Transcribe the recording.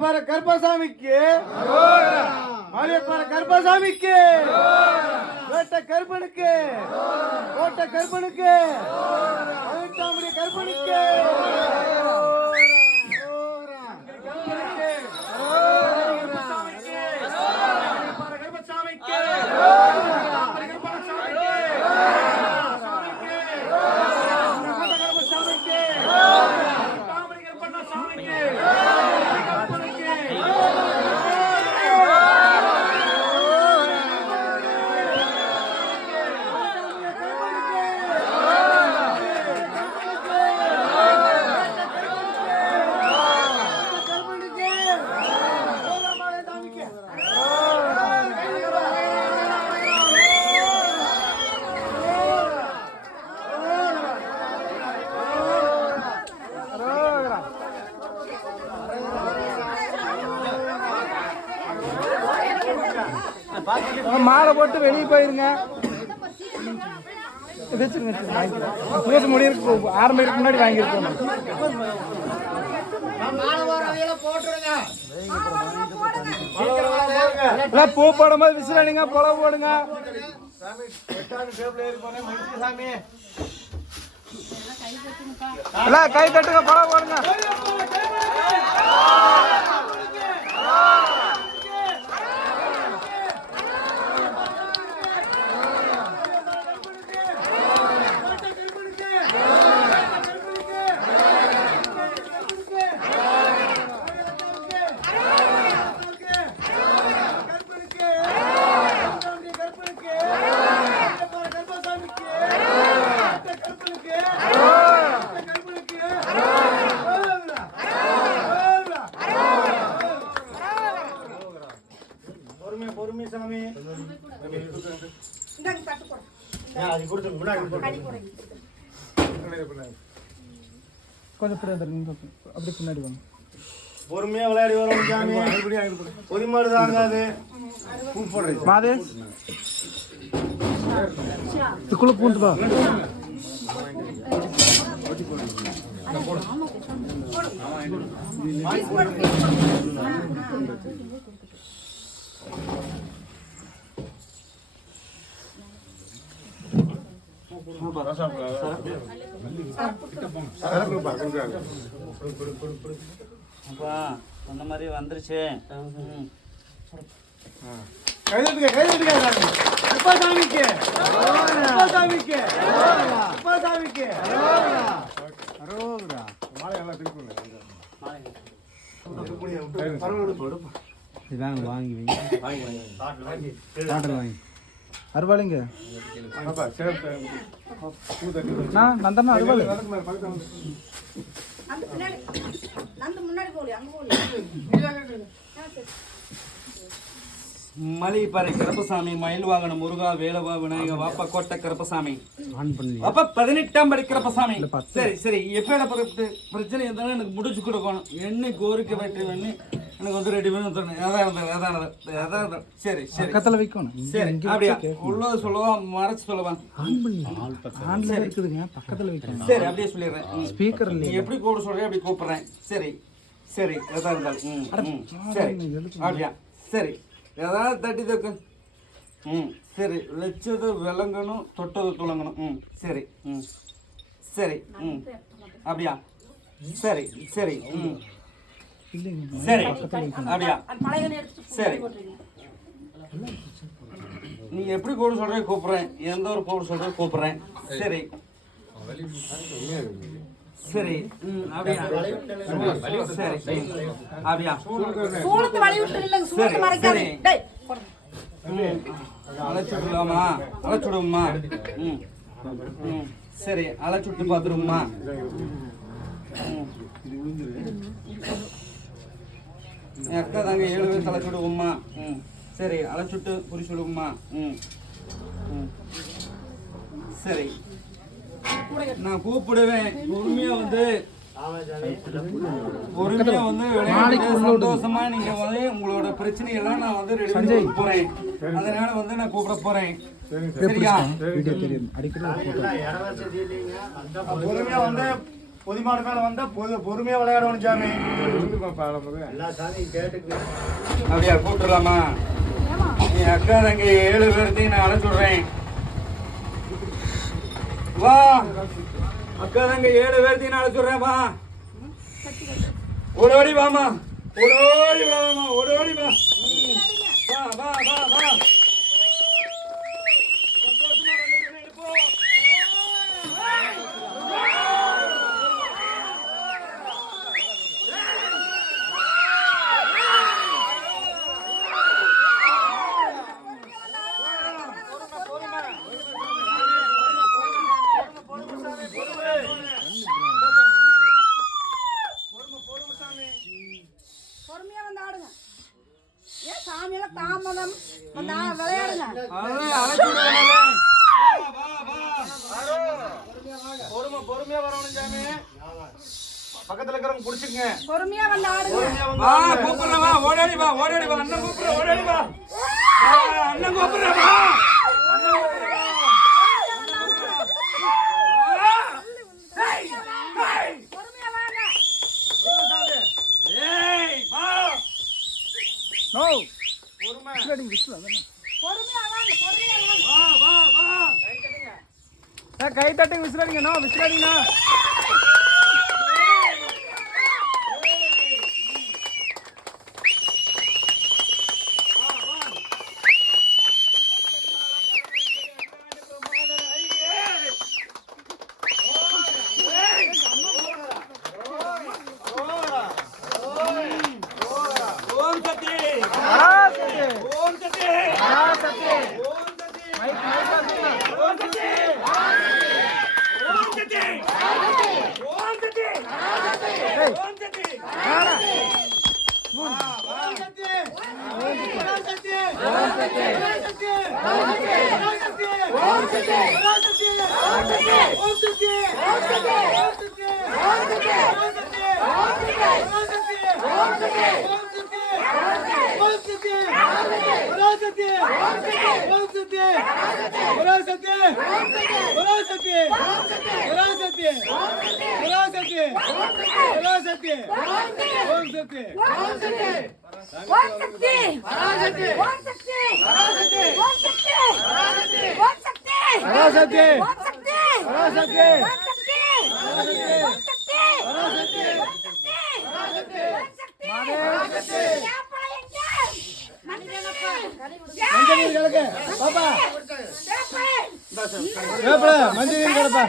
மலையப்பாற கருப்பசாமிக்கு மலையப்பாற கருப்பசாமிக்கு வேட்ட கருப்பனுக்கு கோட்டை கருப்பனுக்கு 18ஆம் கருப்பனுக்கு மாலை போட்டு வெளியே போயிருங்க. பூச முடியிருக்கு ஆரம்பிக்கு முன்னாடி வாங்கியிருக்கோம். பூ போடும் போது விசில் அடிங்க, புலவு போடுங்க. கை தட்டுங்க, புலவு போடுங்க. பொறுமை சாமி. கொஞ்சம் அப்படி பின்னாடி வாங்க. பொறுமையா விளையாடி வரும் சாமி. பொதுமாடு தாங்காது. மாதே இதுக்குள்ள பூந்துப்பா. சொன்ன மாதிரி வந்துருச்சு. இதாங்க வாங்கி வாங்கி அருவாளிங்க. நந்தனா அருவாள் மலையப்பாறை கருப்பசாமி, மயில் வாகன முருகா, வேலவா, விநாயக, வாப்பா கோட்டை கருப்பசாமி, அப்ப 18ஆம் படி கருப்பசாமி. சரி சரி, எப்பட பிரச்சனை இருந்தாலும் எனக்கு முடிச்சு கொடுக்கணும். எண்ணெய் கோரிக்கை வெற்றி பண்ணி எனக்கு வந்து ரெடி பண்ணி சரி சரி பக்கத்துல வைக்கணும். சரி அப்படியா உள்ளது சொல்லவா மறைச்சு சொல்லவா? இருக்குதுங்க பக்கத்துல வைக்கணும். சரி அப்படியே சொல்லிடுறேன். ஸ்பீக்கர் நீ எப்படி கூப்பிட சொல்றேன் அப்படி கூப்பிடுறேன். சரி சரி எதா இருந்தாலும் சரி அப்படியா சரி ஏதாவது தட்டி தக்கு. சரி வச்சது விளங்கணும், தொட்டது துளங்கணும். சரி சரி அப்படியா சரி சரி சரி அப்படியா சரி. நீ எப்படி கூட சொல்ற கூப்பிடுறேன், எந்த ஒரு கூட சொல்ற கூப்பிடுறேன். சரி சரி அப்படியா சரி அப்படியா சரி அழைச்சுடலாமா? அழைச்சுடுமா? சரி அழைச்சுட்டு பார்த்துருமா? அக்கா தாங்க 7 பேர் அழைச்சுடுவோம்மா. சரி அழைச்சுட்டு குறிச்சுடுவோம்மா. சரி நான் கூப்பிடுவேன். பொறுமையா வந்து சந்தோஷமா நீங்க வந்து உங்களோட பிரச்சனையெல்லாம் நான் வந்து ரெடி பண்ணி போறேன். அதனால வந்து நான் கூப்பிட போறேன். சரியா? அடிக்கடி பொறுமையா வந்து பொதுமாடு மேல வந்தா பொறுமையா விளையாடணும் சாமி. எல்லா சாமியும் கேட்டுக்கு அப்படியா கூப்பிட்டுலாமா? நீ அக்கா தங்க 7 பேர்த்தையும் நான் அழைச்சு விடுறேன். வா அக்கா தங்க 7 பேர்த்தையும் நான் அழைச்சு விடுறேன். வா ஓடோடி வாமா, ஓடோடி வாமா, ஓடோடி வா. வா வா வா வா. சந்தோஷமா இருப்போம். பொறுமையா வந்து ஆடுங்க. ஏன் சாமியெல்லாம் தாமதம் வந்து விளையாடுங்க. பொறுமையா வரணும் சாமி. பக்கத்துல இருக்கிறவங்க புடிச்சுங்க. பொறுமையா வந்து ஆடுங்க. வா கூப்பிடுறேன். வா ஓடோடி வா, ஓடோடி வா. அண்ணன் கூப்பிடுறேன், ஓடோடி வா. அண்ணன் கூப்பிடுறேன். வா அண்ணன் கூப்பிடுறேன். பொறுமையா வாங்க. ஏய் வா. நோ விசில் அடிங்க விசில் அதானே. பொறுமையா வாங்க. பொறுமையா வாங்க. வா வா வா. கை தட்டுங்க விசில் அடிங்க. நோ விசில் அடிங்கண்ணா. ஓம் சக்தி, பராசக்தி. ஓம் சக்தி, பராசக்தி. ஓம் சக்தி, மைக் மைக் அடிங்க. ஓம் சக்தி, ஓம் சக்தி, ஓம் சக்தி, ஏய் ஓம் சக்தி. வாடா. பாப்பா மஞ்சள் கிடப்பா.